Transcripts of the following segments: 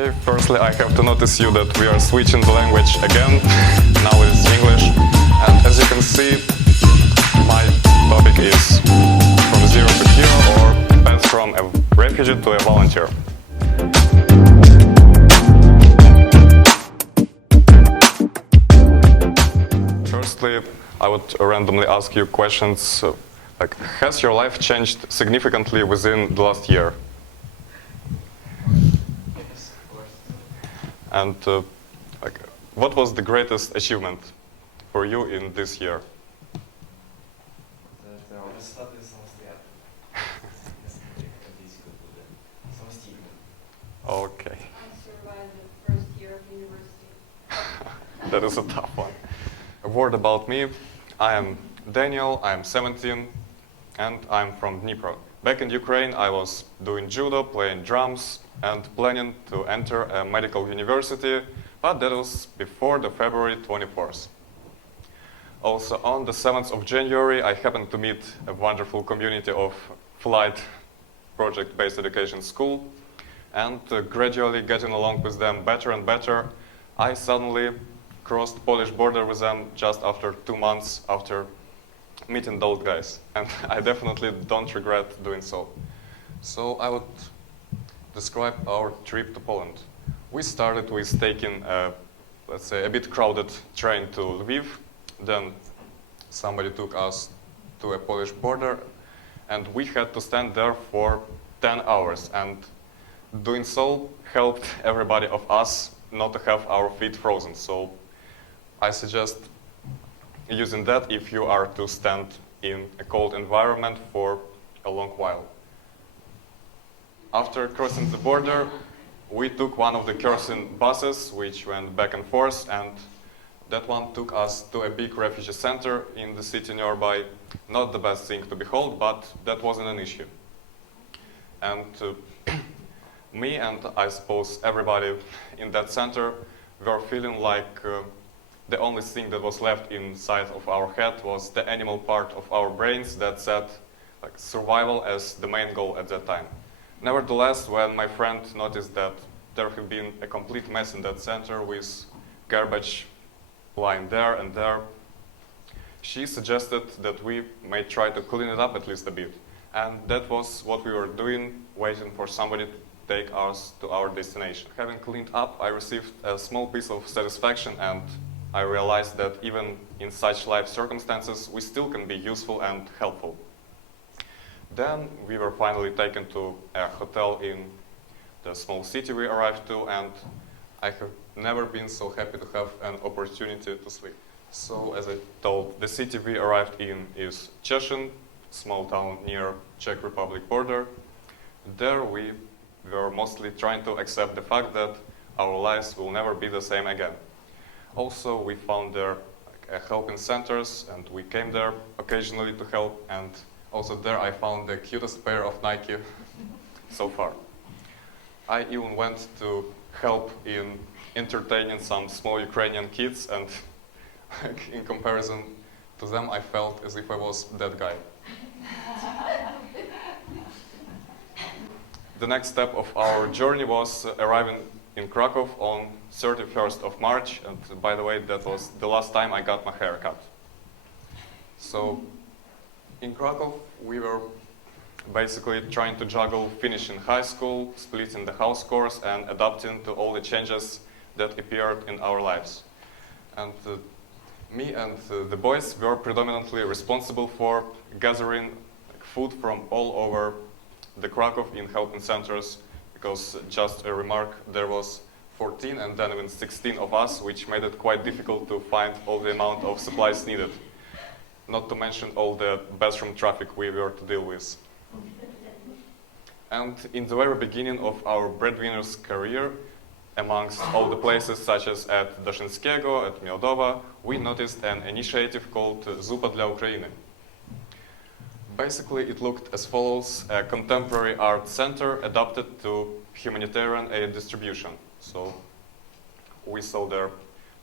Okay, firstly I have to notice you that we are switching the language again. Now it is English. And as you can see, my topic is from zero to hero, or path from a refugee to a volunteer. Firstly, I would randomly ask you questions like, has your life changed significantly within the last year? Yes, of course. And what was the greatest achievement for you in this year? Okay. I survived the first year of university. That is a tough one. A word about me. I am Daniil, I am 17, and I'm from Dnipro. Back in Ukraine, I was doing judo, playing drums, and planning to enter a medical university, but that was before the February 24th. Also, on the 7th of January, I happened to meet a wonderful community of flight project-based education school, and gradually getting along with them better and better, I suddenly crossed Polish border with them just after 2 months after meeting those guys. And I definitely don't regret doing so. So I would describe our trip to Poland. We started with taking let's say, a bit crowded train to Lviv. Then somebody took us to a Polish border, and we had to stand there for 10 hours. And doing so helped everybody of us not to have our feet frozen. So I suggest using that if you are to stand in a cold environment for a long while. After crossing the border, we took one of the kerosene buses which went back and forth, and that one took us to a big refugee center in the city nearby. Not the best thing to behold, but that wasn't an issue. And me and I suppose everybody in that center were feeling like the only thing that was left inside of our head was the animal part of our brains that said like, survival as the main goal at that time. Nevertheless, when my friend noticed that there had been a complete mess in that center with garbage lying there and there, she suggested that we may try to clean it up at least a bit. And that was what we were doing, waiting for somebody to take us to our destination. Having cleaned up, I received a small piece of satisfaction, and I realized that even in such life circumstances, we still can be useful and helpful. Then we were finally taken to a hotel in the small city we arrived to, and I have never been so happy to have an opportunity to sleep. So, as I told, the city we arrived in is Cheshin, small town near Czech Republic border. There we were mostly trying to accept the fact that our lives will never be the same again. Also, we found there helping centers, and we came there occasionally to help, and also there I found the cutest pair of Nike so far. I even went to help in entertaining some small Ukrainian kids, and in comparison to them, I felt as if I was that guy. The next step of our journey was arriving in Krakow on 31st of March, and by the way, that was the last time I got my hair cut. So, in Krakow, we were basically trying to juggle finishing high school, splitting the house course, and adapting to all the changes that appeared in our lives. And me and the boys were predominantly responsible for gathering food from all over the Krakow in helping centers, because just a remark, there was 14 and then even 16 of us, which made it quite difficult to find all the amount of supplies needed. Not to mention all the bathroom traffic we were to deal with. And in the very beginning of our breadwinner's career, amongst all the places such as at Dashinskiego, at Miodowa, we noticed an initiative called Zupa dla Ukrainy. Basically, it looked as follows: a contemporary art center adapted to humanitarian aid distribution. So we saw there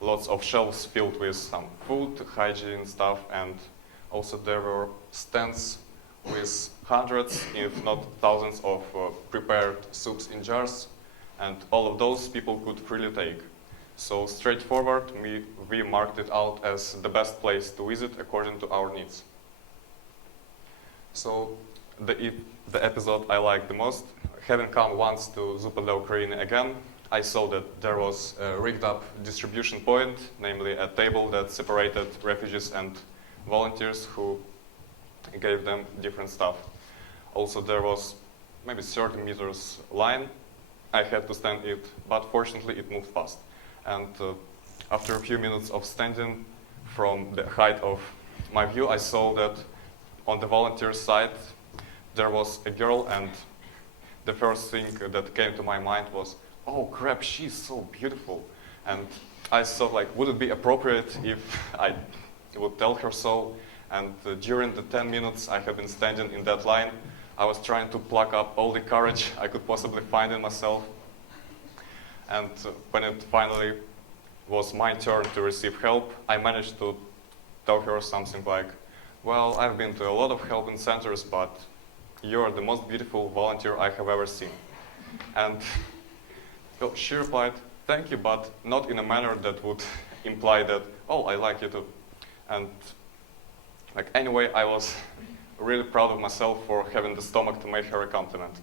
lots of shelves filled with some food, hygiene stuff, and also there were stands with hundreds, if not thousands, of prepared soups in jars. and all of those people could freely take. So straightforward, we marked it out as the best place to visit according to our needs. So the episode I liked the most, having come once to Zupa dla Ukrainy again, I saw that there was a rigged up distribution point, namely a table that separated refugees and volunteers who gave them different stuff. Also there was maybe 30 meters line. I had to stand it, but fortunately it moved fast. And after a few minutes of standing from the height of my view, I saw that on the volunteer side there was a girl, and the first thing that came to my mind was, oh crap, she's so beautiful. And I thought, like, would it be appropriate if I would tell her so? And during the 10 minutes I have been standing in that line, I was trying to pluck up all the courage I could possibly find in myself. And when it finally was my turn to receive help, I managed to tell her something like, well, I've been to a lot of helping centers, but you're the most beautiful volunteer I have ever seen. And well, she replied, thank you, but not in a manner that would imply that, oh, I like you too. And like, anyway, I was really proud of myself for having the stomach to make her a compliment.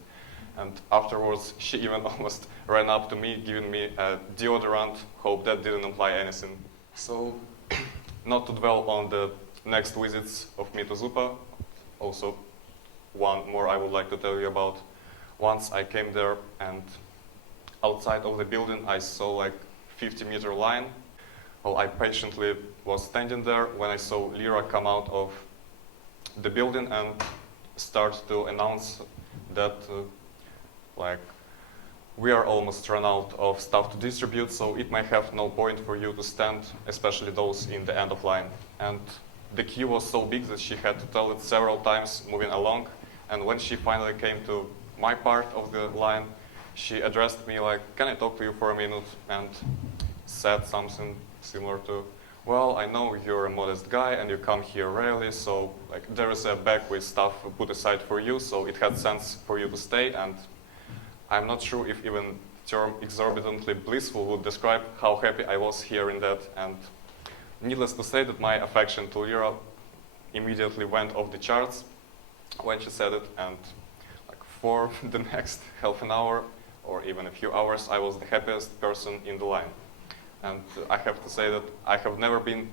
And afterwards, she even almost ran up to me, giving me a deodorant. Hope that didn't imply anything. So, not to dwell on the next visits of me to Zupa, also one more I would like to tell you about. Once I came there, and outside of the building I saw like 50-meter line. Well, I patiently was standing there when I saw Lira come out of the building and start to announce that like, we are almost run out of stuff to distribute, so it might have no point for you to stand, especially those in the end of line. And the queue was so big that she had to tell it several times moving along. And when she finally came to my part of the line, she addressed me like, can I talk to you for a minute? And said something similar to, well, I know you're a modest guy and you come here rarely, so like, there is a bag with stuff put aside for you, so it had sense for you to stay. And I'm not sure if even the term exorbitantly blissful would describe how happy I was hearing that. And needless to say that my affection to Lira immediately went off the charts when she said it. And like, for the next half an hour or even a few hours, I was the happiest person in the line. And I have to say that I have never been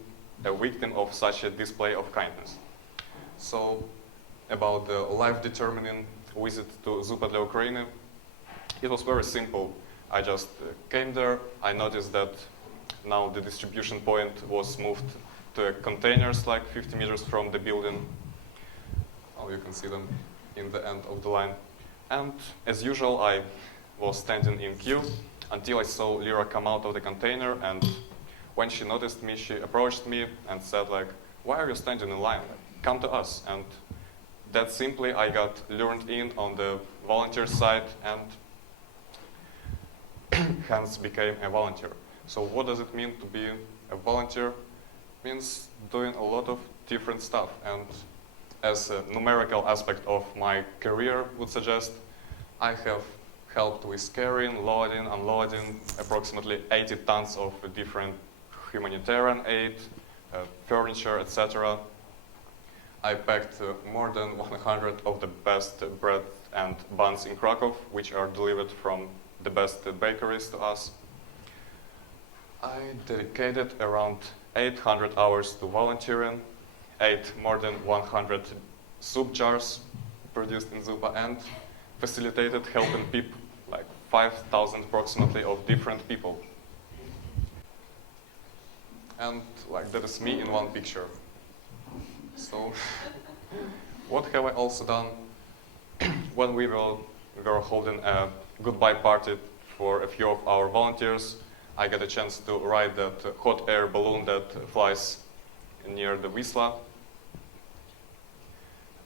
a victim of such a display of kindness. So, about the life-determining visit to Zupa dla Ukrainy, it was very simple. I just came there, I noticed that now the distribution point was moved to containers like 50 meters from the building. Oh, you can see them in the end of the line. And as usual, I was standing in queue until I saw Lira come out of the container, and when she noticed me, she approached me and said like, why are you standing in line? Come to us. And that simply I got lured in on the volunteer side and hence became a volunteer. So what does it mean to be a volunteer? It means doing a lot of different stuff. And as a numerical aspect of my career would suggest, I have helped with carrying, loading, unloading approximately 80 tons of different humanitarian aid, furniture, etc. I packed more than 100 of the best bread and buns in Krakow, which are delivered from the best bakeries to us. I dedicated around 800 hours to volunteering, ate more than 100 soup jars produced in Zupa, and facilitated helping people, like 5,000 approximately of different people. And like, that is me in one picture. So, what have I also done? When we were holding a goodbye party for a few of our volunteers, I got a chance to ride that hot air balloon that flies near the Wisla.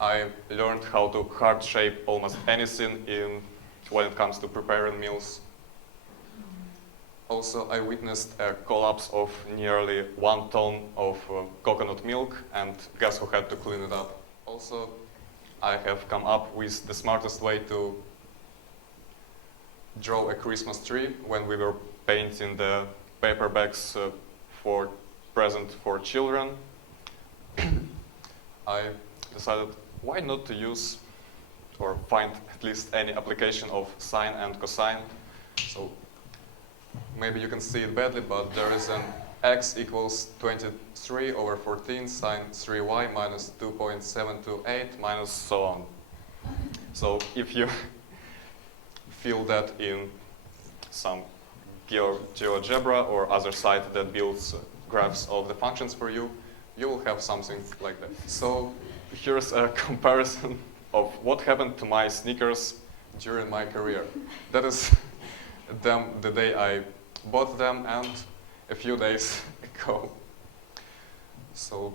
I learned how to hard shape almost anything when it comes to preparing meals. Also, I witnessed a collapse of nearly 1 ton of coconut milk, and guess who had to clean it up? Also, I have come up with the smartest way to draw a Christmas tree when we were painting the paper bags for present for children. I decided why not to use or find at least any application of sine and cosine. So maybe you can see it badly, but there is an x equals 23 over 14 sine 3y minus 2.728 minus so on. So if you feel that in some GeoGebra or other site that builds graphs of the functions for you, you will have something like that. So here's a comparison of what happened to my sneakers during my career. That is them the day I bought them and a few days ago. So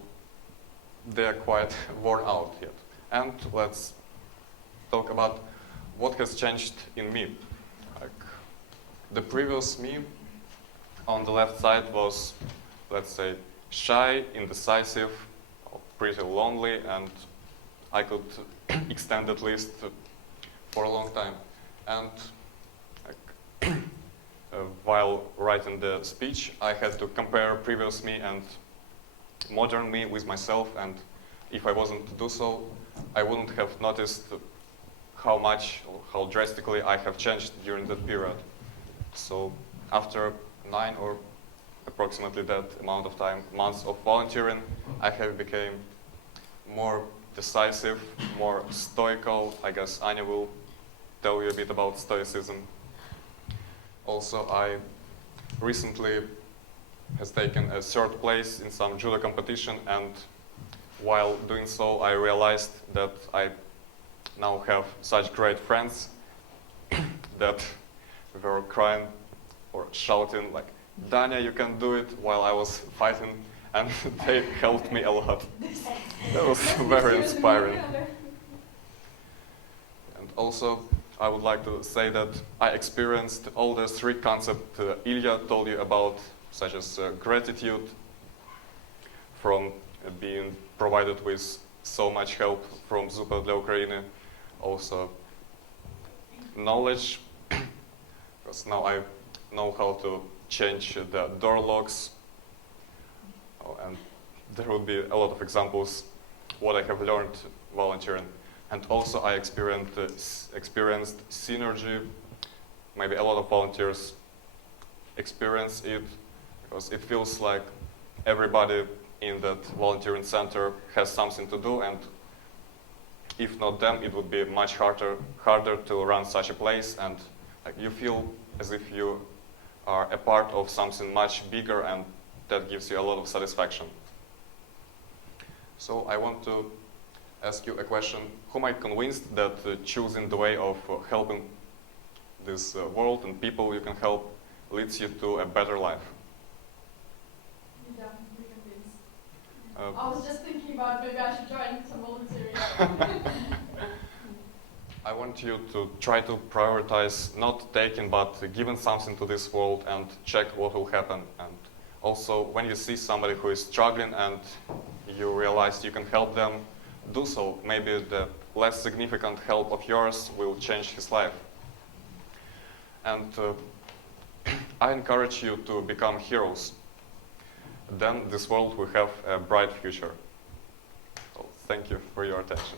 they are quite worn out yet. And let's talk about what has changed in me. Like, the previous me on the left side was, let's say, shy, indecisive, pretty lonely, and I could extend at least for a long time. And while writing the speech, I had to compare previous me and modern me with myself, and if I wasn't to do so, I wouldn't have noticed how much or how drastically I have changed during that period. So after 9 or approximately that amount of time, months of volunteering, I have become more decisive, more stoical. I guess Anya will tell you a bit about stoicism. Also, I recently has taken a third place in some judo competition, and while doing so, I realized that I now have such great friends that were crying or shouting like, "Danya, you can do it," while I was fighting, and they helped me a lot. That was very inspiring. And also, I would like to say that I experienced all the 3 concepts Ilya told you about, such as gratitude from being provided with so much help from Zupa для Ukraine, also knowledge, because now I know how to change the door locks, and there would be a lot of examples what I have learned volunteering. And also I experienced synergy. Maybe a lot of volunteers experience it, because it feels like everybody in that volunteering center has something to do, and if not them, it would be much harder to run such a place, and you feel as if you are a part of something much bigger, and that gives you a lot of satisfaction. So I want to ask you a question. Whom I convinced that choosing the way of helping this world and people you can help leads you to a better life? Yeah, we're convinced. I was just thinking about maybe I should join some volunteering. I want you to try to prioritize not taking but giving something to this world and check what will happen. And also, when you see somebody who is struggling and you realize you can help them, do so. Maybe the less significant help of yours will change his life. And I encourage you to become heroes. Then this world will have a bright future. So thank you for your attention.